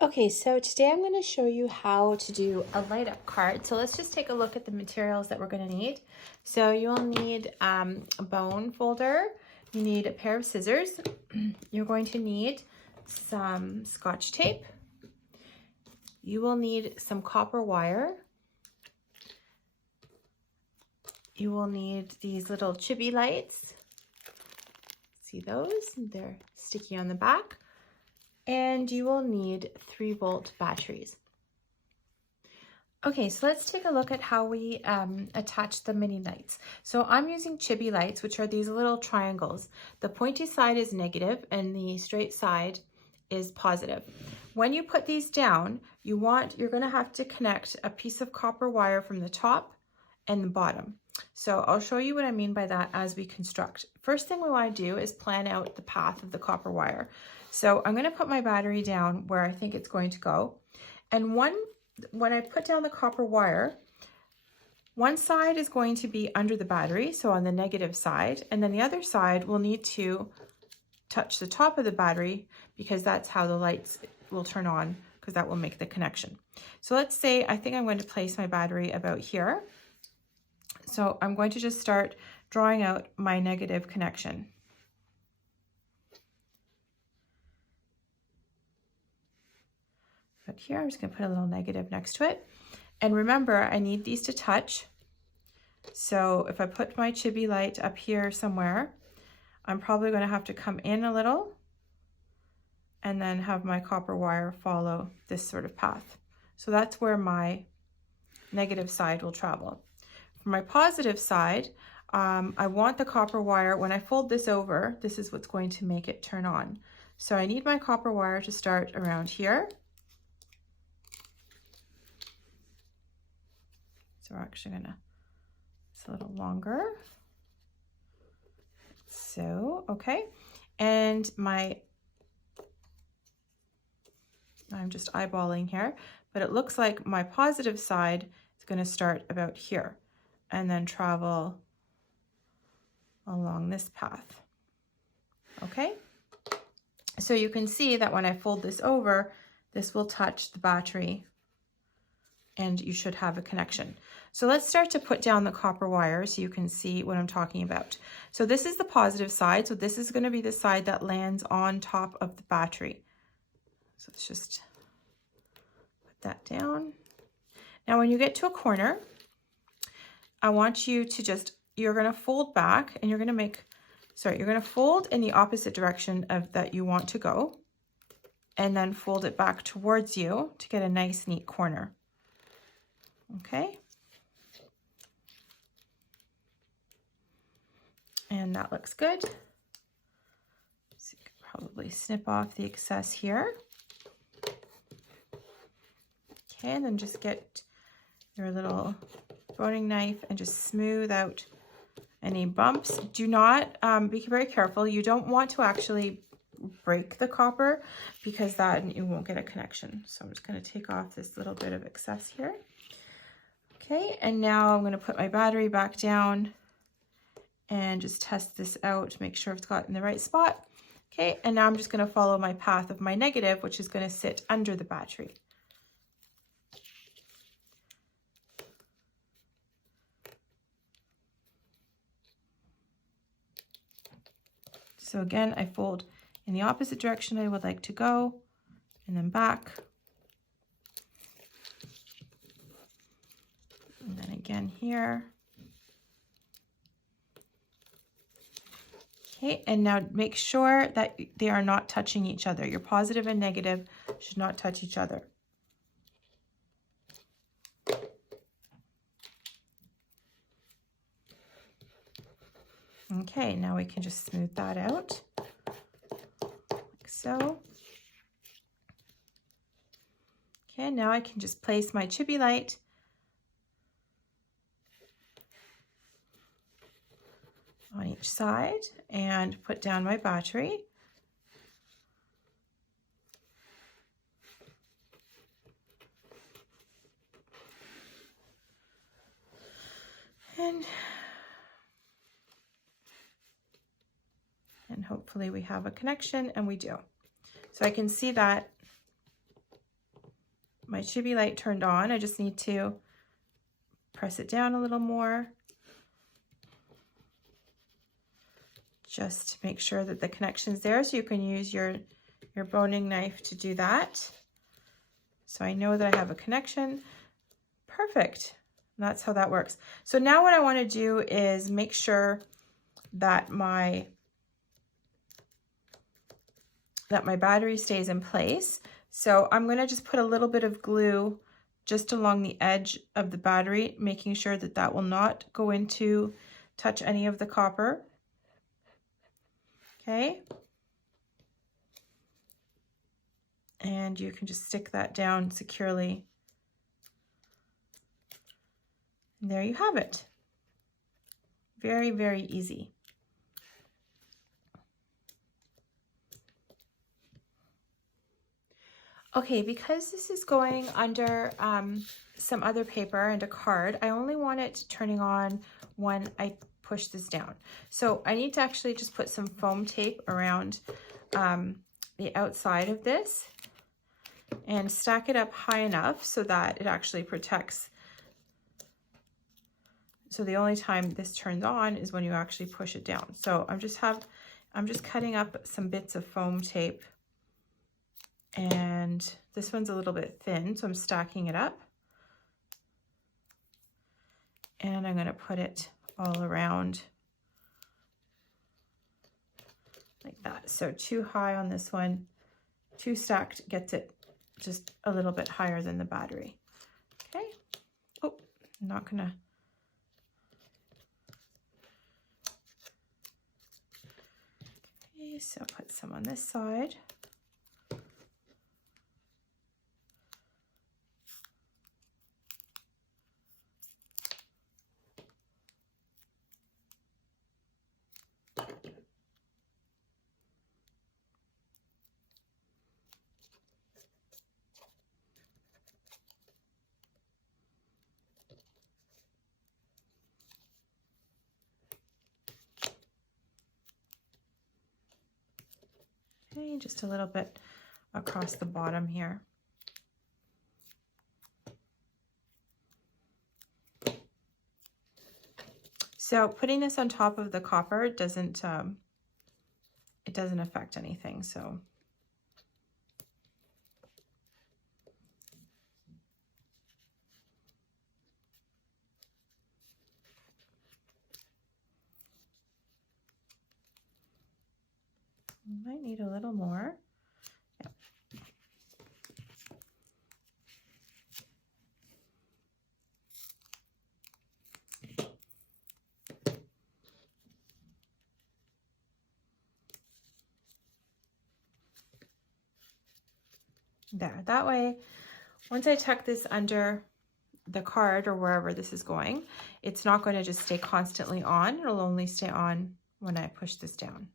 Okay, so today I'm going to show you how to do a light up card. So let's just take a look at the materials that we're going to need. So you'll need a bone folder, you need a pair of scissors, you're going to need some Scotch tape, you will need some copper wire, you will need these little chibi lights, see those? They're sticky on the back, and you will need 3-volt batteries. Okay, so let's take a look at how we attach the mini lights. So I'm using Chibi lights, which are these little triangles. The pointy side is negative and the straight side is positive. When you put these down, you're going to have to connect a piece of copper wire from the top and the bottom. So I'll show you what I mean by that as we construct. First thing we want to do is plan out the path of the copper wire. So I'm going to put my battery down where I think it's going to go. And when I put down the copper wire, one side is going to be under the battery, so on the negative side, and then the other side will need to touch the top of the battery because that's how the lights will turn on, because that will make the connection. So let's say I think I'm going to place my battery about here. So I'm going to just start drawing out my negative connection. But here, I'm just going to put a little negative next to it. And remember, I need these to touch. So if I put my Chibi light up here somewhere, I'm probably going to have to come in a little and then have my copper wire follow this sort of path. So that's where my negative side will travel. For my positive side, I want the copper wire, when I fold this over, this is what's going to make it turn on. So I need my copper wire to start around here. So we're actually gonna, it's a little longer. So, okay. And I'm just eyeballing here, but it looks like my positive side is gonna start about here and then travel along this path. Okay. So you can see that when I fold this over, this will touch the battery and you should have a connection. So let's start to put down the copper wire so you can see what I'm talking about. So this is the positive side. So this is going to be the side that lands on top of the battery. So let's just put that down. Now when you get to a corner, I want you to you're going to fold back and you're going to fold in the opposite direction of that you want to go, and then fold it back towards you to get a nice neat corner. Okay. And that looks good. So you can probably snip off the excess here. Okay, and then just get your little boning knife and just smooth out any bumps. Do not, be very careful. You don't want to actually break the copper because that you won't get a connection. So I'm just going to take off this little bit of excess here. Okay, and now I'm going to put my battery back down and just test this out to make sure it's got in the right spot. Okay, and now I'm just going to follow my path of my negative, which is going to sit under the battery. So again, I fold in the opposite direction I would like to go, and then back. And then again here. Okay, and now make sure that they are not touching each other. Your positive and negative should not touch each other. Okay, now we can just smooth that out, like so. Okay, now I can just place my Chibi light on each side and put down my battery. And hopefully we have a connection, and we do. So I can see that my Chibi light turned on. I just need to press it down a little more. Just to make sure that the connection's there, so you can use your boning knife to do that. So I know that I have a connection. Perfect. That's how that works. So now what I want to do is make sure that my battery stays in place. So I'm going to just put a little bit of glue just along the edge of the battery, making sure that that will not go into touch any of the copper. Okay. And you can just stick that down securely. And there you have it. Very, very easy. Okay, because this is going under some other paper and a card, I only want it turning on when I push this down. So I need to actually just put some foam tape around the outside of this and stack it up high enough so that it actually protects. So the only time this turns on is when you actually push it down. So I'm just cutting up some bits of foam tape, and this one's a little bit thin, so I'm stacking it up. And I'm going to put it all around like that. So too high on this one, too stacked gets it just a little bit higher than the battery. Okay. Oh, I'm not gonna. Okay, so put some on this side. Okay, just a little bit across the bottom here. So putting this on top of the copper doesn't it doesn't affect anything. So might need a little more. Yeah. There, that way, once I tuck this under the card or wherever this is going, it's not going to just stay constantly on. It'll only stay on when I push this down.